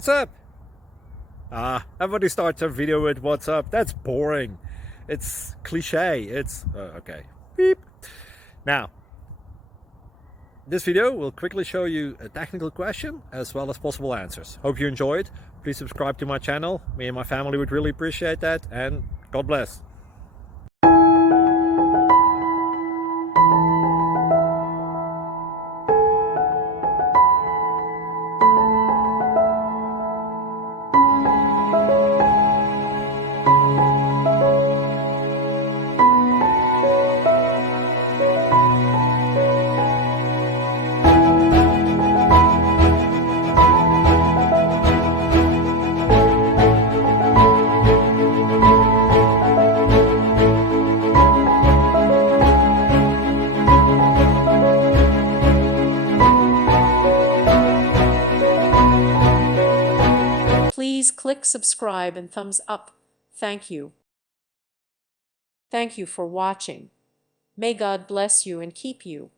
what's up? Everybody starts a video with what's up. That's boring. It's cliche. It's okay. Beep. Now, this video will quickly show you a technical question as well as possible answers. Hope you enjoyed. Please subscribe to my channel. Me and my family would really appreciate that, and God bless. Please click subscribe and thumbs up. Thank you. Thank you for watching. May God bless you and keep you.